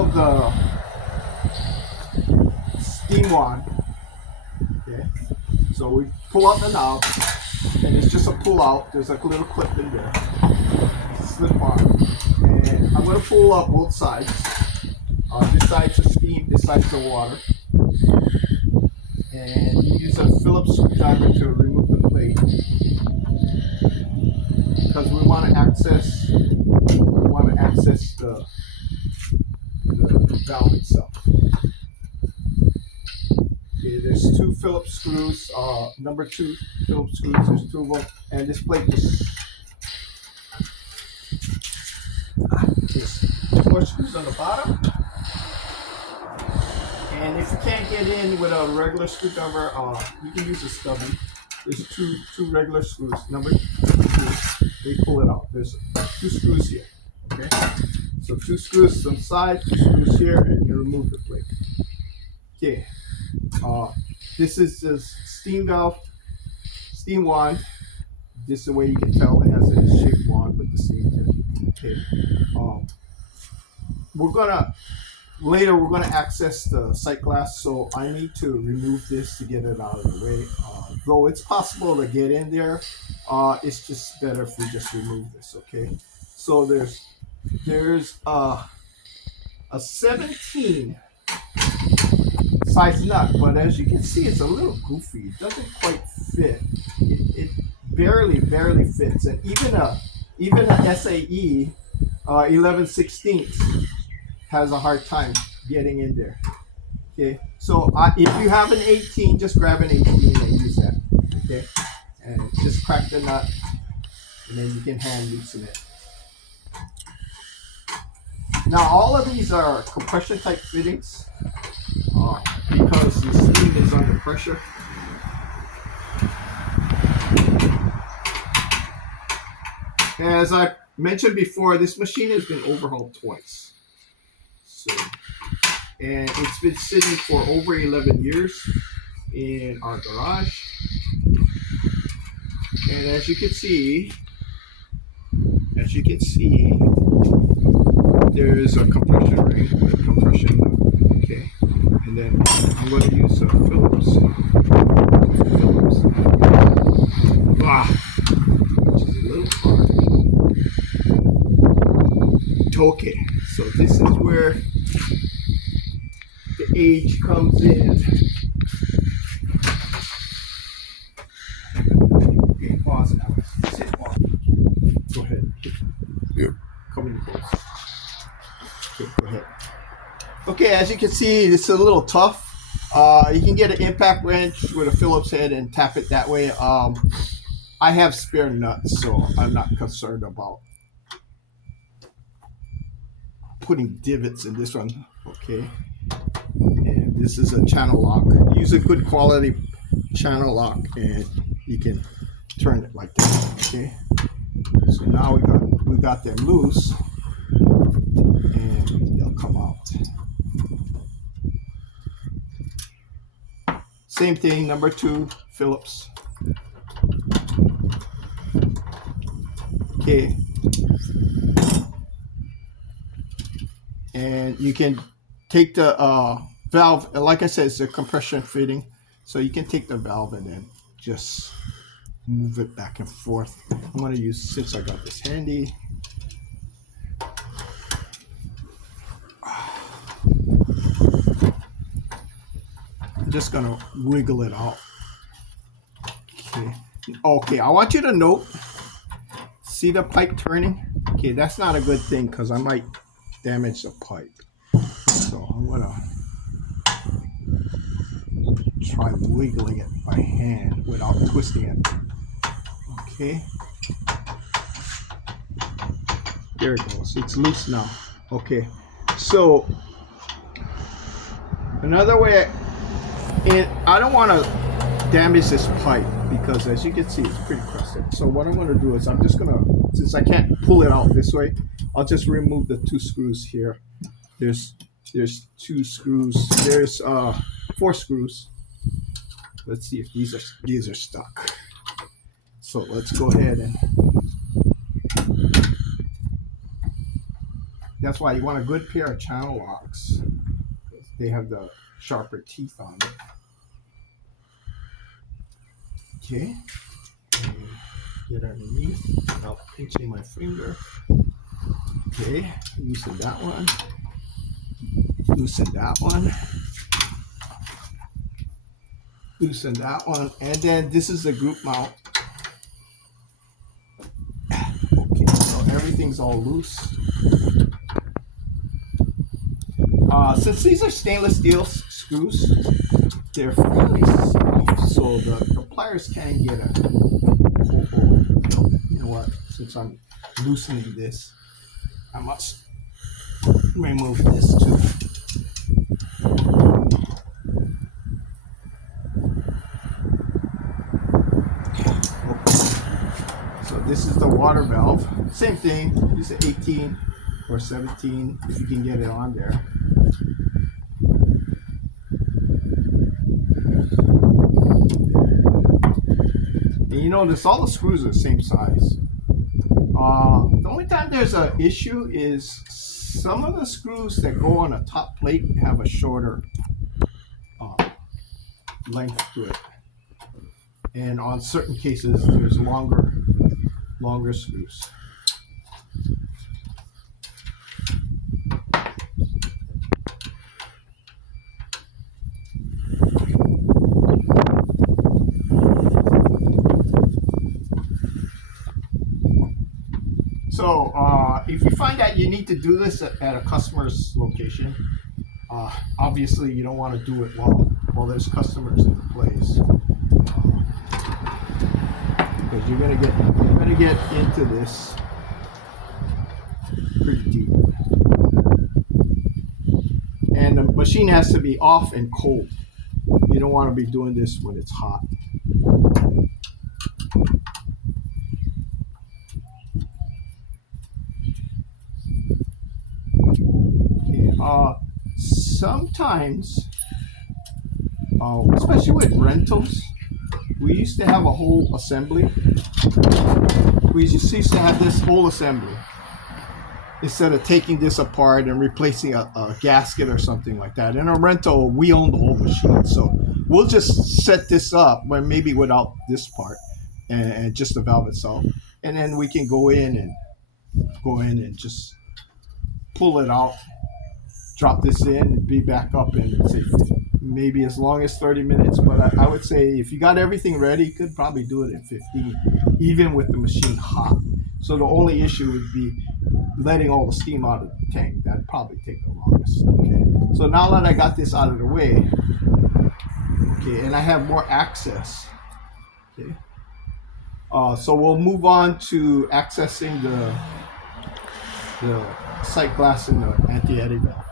of the steam wand. Okay, so we pull out the knob, and it's just a pull out. There's like a little clip in there, slip on, and I'm gonna pull up both sides. This side's the steam, this side's the water, and you use a Phillips screwdriver to remove the plate because we want to access the valve itself. Okay, there's two Phillips screws, number 2 Phillips screws, there's 2 of them, and this plate just there's 4 screws on the bottom. And if you can't get in with a regular screwdriver, you can use a stubby. There's two regular screws, number 2, they pull it out. There's 2 screws here, okay? So 2 screws on the side, 2 screws here, and you remove the plate. Okay, this is the steam valve, steam wand. This is the way you can tell it has a shaped wand with the steam tip. Okay, later we're gonna access the sight glass, so I need to remove this to get it out of the way. Though it's possible to get in there, it's just better if we just remove this. Okay, so there's a 17 size nut, but as you can see, it's a little goofy. It doesn't quite fit. It barely fits, and even a SAE 11/16 has a hard time getting in there. Okay, so if you have an 18, just grab an 18 and use that. Okay, and just crack the nut, and then you can hand loosen it. Now all of these are compression type fittings because the steam is under pressure. As I mentioned before, this machine has been overhauled twice. So, and it's been sitting for over 11 years in our garage. And as you can see, there's a compression ring, a compression nut. Okay, and then I'm going to use a Phillips. Which is a little hard. Okay, so this is where the age comes in. Okay, pause now. Sit pause. Go ahead. Yeah. Come in close. Okay, go ahead. Okay, as you can see, it's a little tough. You can get an impact wrench with a Phillips head and tap it that way. I have spare nuts, so I'm not concerned about putting divots in this one. Okay, and this is a channel lock. Use a good quality channel lock, and you can turn it like that. Okay, so now we got them loose, and they'll come out. Same thing, number 2 Phillips. Okay, and you can take the valve, and like I said, it's a compression fitting, so you can take the valve and then just move it back and forth. I'm going to use, since I got this handy, I'm just going to wiggle it out. Okay, I want you to note, see the pipe turning? Okay, that's not a good thing because I might damage the pipe. So I'm gonna try wiggling it by hand without twisting it. Okay. There it goes. It's loose now. Okay. So another way, I don't want to damage this pipe because as you can see, it's pretty crusted. So what I'm going to do is I'm just going to, since I can't pull it out this way, I'll just remove the 2 screws here. There's 2 screws. There's 4 screws. Let's see if these are stuck. So let's go ahead and That's why you want a good pair of channel locks. They have the sharper teeth on it. Okay. And get underneath without pinching my finger. Okay. Loosen that one. Loosen that one. Loosen that one. And then this is the group mount. Okay. So everything's all loose. Since these are stainless steel screws, they're fairly soft, so the pliers can get a hole. You know what? Since I'm loosening this, I must remove this too. So this is the water valve. Same thing. Use an 18 or 17 if you can get it on there. And you notice all the screws are the same size. The only time there's an issue is some of the screws that go on a top plate have a shorter length to it. And on certain cases, there's longer screws. So if you find that you need to do this at a customer's location, obviously you don't want to do it while there's customers in the place, because you're gonna get into this pretty deep, and the machine has to be off and cold. You don't want to be doing this when it's hot. Sometimes, especially with rentals, we used to have a whole assembly. We just used to have this whole assembly instead of taking this apart and replacing a gasket or something like that. In a rental, we own the whole machine, so we'll just set this up, well, maybe without this part and just the valve itself, and then we can go in and just pull it out, drop this in, be back up in, say, maybe as long as 30 minutes. But I would say if you got everything ready, you could probably do it in 15, even with the machine hot. So the only issue would be letting all the steam out of the tank. That'd probably take the longest. Okay. So now that I got this out of the way, okay, and I have more access, okay. So we'll move on to accessing the sight glass and the anti-eddy valve.